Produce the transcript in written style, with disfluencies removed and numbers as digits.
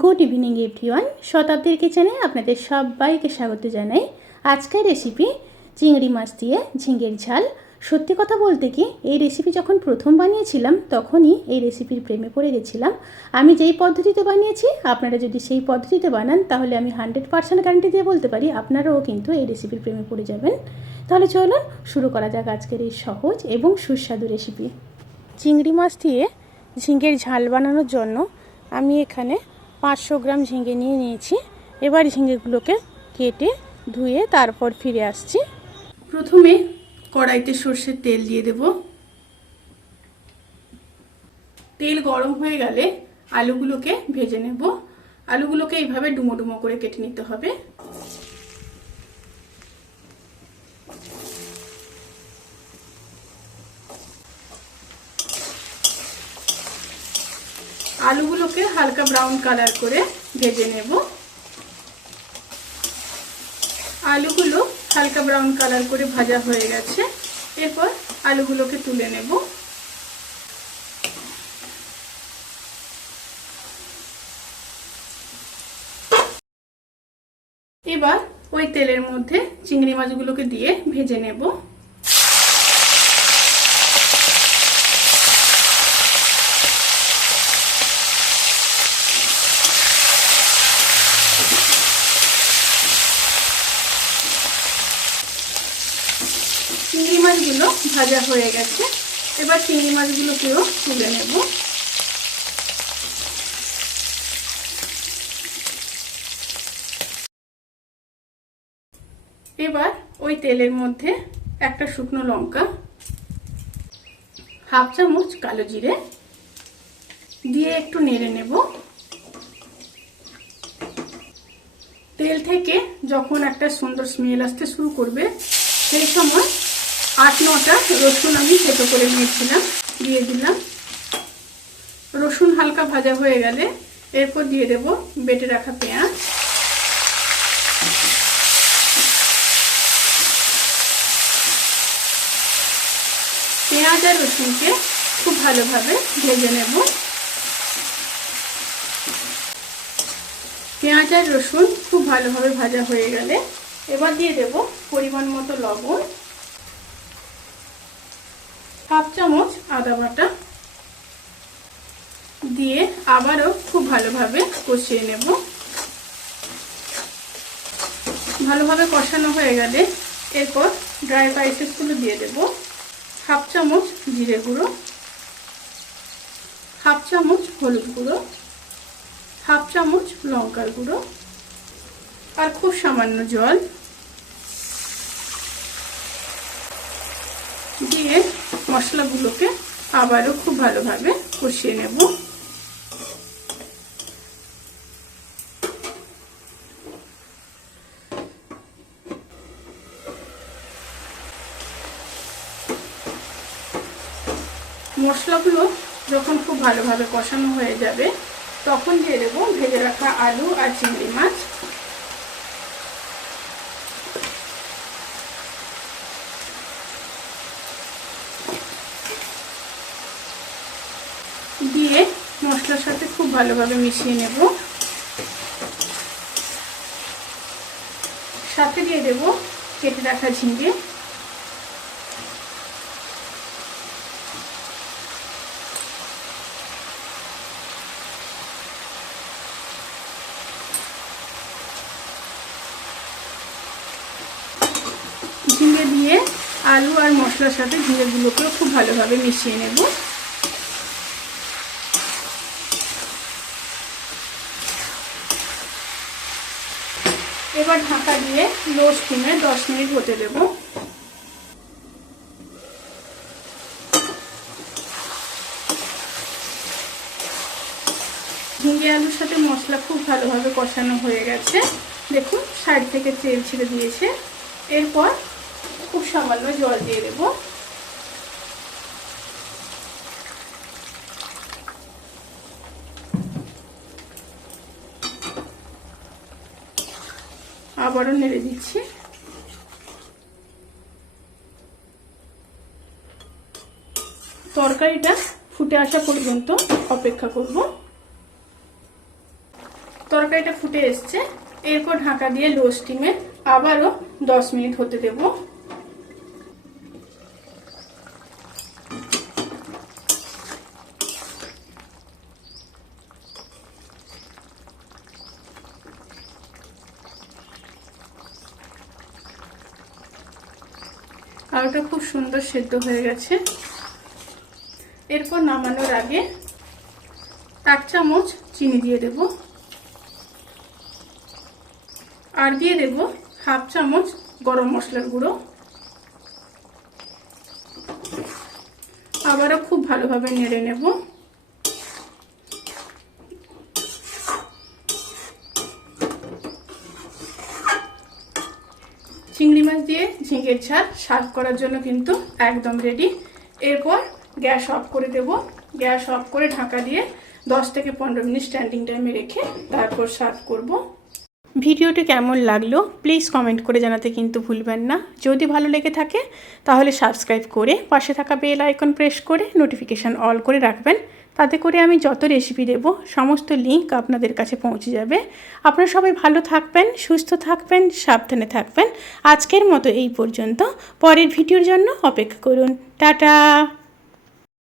Good evening everyone, শতাব্দীর কিচেনে আপনাদের সবাইকে স্বাগত জানাই। আজকের রেসিপি চিংড়ি মাছ দিয়ে ঝিঙের ঝাল। সত্যি কথা বলতে কি, এই রেসিপি যখন প্রথম বানিয়েছিলাম তখনই এই রেসিপির প্রেমে পড়ে গেছিলাম। আমি যেই পদ্ধতিতে বানিয়েছি, আপনারা যদি সেই পদ্ধতিতে বানান তাহলে আমি 100% গ্যারান্টি দিয়ে বলতে পারি আপনারাও কিন্তু এই রেসিপির প্রেমে পড়ে যাবেন। তাহলে চলুন শুরু করা যাক আজকের এই সহজ এবং সুস্বাদু রেসিপি। চিংড়ি মাছ দিয়ে ঝিঙের ঝাল বানানোর জন্য আমি এখানে 500 গ্রাম ঝিঙে নিয়ে নিয়েছি। এবার ঝিঙেগুলোকে কেটে ধুয়ে তারপর ফিরে আসছি। প্রথমে কড়াইতে সর্ষের তেল দিয়ে দেব। তেল গরম হয়ে গেলে আলুগুলোকে ভেজে নেব। আলুগুলোকে এইভাবে ডুমো ডুমো করে কেটে নিতে হবে। আলুগুলোকে হালকা ব্রাউন কালার করে ভেজে নেব। আলুগুলো হালকা ব্রাউন কালার করে ভাজা হয়ে গেছে। এরপর আলুগুলোকে তুলে নেব। এবার ওই তেলের মধ্যে চিংড়ি মাছগুলোকে দিয়ে ভেজে নেব। চিংড়ি মাছগুলো ভাজা হয়ে গেছে। এবার চিংড়ি মাছগুলোকেও তুলে নেব। এবার ওই তেলের মধ্যে একটা শুকনো লঙ্কা, হাফ চামচ কালো জিরে দিয়ে একটু নেড়ে নেব। তেল থেকে যখন একটা সুন্দর স্মেল আসতে শুরু করবে, সেই সময় 8-9টা রসুন আমি থেতো করে নিয়েছিলাম দিয়ে দিলাম। রসুন হালকা ভাজা হয়ে গেলে এরপর দিয়ে দেব বেটে রাখা পেঁয়াজ। পেঁয়াজ আর রসুনকে খুব ভালোভাবে ভেজে নেব। পেঁয়াজ আর রসুন খুব ভালোভাবে ভাজা হয়ে গেলে এবার দিয়ে দেব পরিমাণ মতো লবণ, হাফ চামচ আদা বাটা দিয়ে আবারও খুব ভালোভাবে কষিয়ে নেব। ভালোভাবে কষানো হয়ে গেলে এরপর ড্রাই স্পাইসেসগুলো দিয়ে দেব। হাফ চামচ জিরে গুঁড়ো, হাফ চামচ হলুদ গুঁড়ো, হাফ চামচ লঙ্কার গুঁড়ো আর খুব সামান্য জল দিয়ে মশলাগুলোকে আবারও খুব ভালোভাবে কষিয়ে নেব। মশলাগুলো যখন খুব ভালোভাবে কষানো হয়ে যাবে তখন দিয়ে দেবো ভেজে রাখা আলু আর চিংড়ি মাছ। দিয়ে মশলার সাথে খুব ভালোভাবে মিশিয়ে নেব। সাথে দিয়ে দেব কেটে রাখা ঝিঙে। ঝিঙে দিয়ে আলু আর মশলার সাথে ঝিঙেগুলোকেও খুব ভালোভাবে মিশিয়ে নেব। এবার ঢাকা দিয়ে লো স্টিমে 10 মিনিট হতে দেব। ঝিঙে আলুর সাথে মশলা খুব ভালোভাবে কষানো হয়ে গেছে। দেখুন সাইড থেকে তেল ছেড়ে দিয়েছে। এরপর খুব সামান্য জল দিয়ে দেব। আবারও নেড়ে দিচ্ছি। তরকারিটা ফুটে আসা পর্যন্ত অপেক্ষা করব। তরকারিটা ফুটে এসছে। এরপর ঢাকা দিয়ে লো স্টিমে আবারও 10 মিনিট হতে দেব। আলুটা খুব সুন্দর সেদ্ধ হয়ে গেছে। এরপর নামানোর আগে 1 চামচ চিনি দিয়ে দেব, আর দিয়ে দেব 1/2 চামচ গরম মশলার গুঁড়ো। আবারও খুব ভালোভাবে নেড়ে নেব। চিংড়ি মাছ দিয়ে ঝিঙের ঝাল সার্ভ করার জন্য কিন্তু একদম রেডি। এরপর গ্যাস অফ করে দেব। গ্যাস অফ করে ঢাকা দিয়ে 10 থেকে 15 মিনিট স্ট্যান্ডিং টাইমে রেখে তারপর সার্ভ করব। ভিডিওটি কেমন লাগলো প্লিজ কমেন্ট করে জানাতে কিন্তু ভুলবেন না। যদি ভালো লেগে থাকে তাহলে সাবস্ক্রাইব করে পাশে থাকা বেল আইকন প্রেস করে নোটিফিকেশান অল করে রাখবেন। তাতে করে আমি যত রেসিপি দেব সমস্ত লিঙ্ক আপনাদের কাছে পৌঁছে যাবে। আপনারা সবাই ভালো থাকবেন, সুস্থ থাকবেন, সাবধানে থাকবেন। আজকের মতো এই পর্যন্ত। পরের ভিডিওর জন্য অপেক্ষা করুন। টাটা।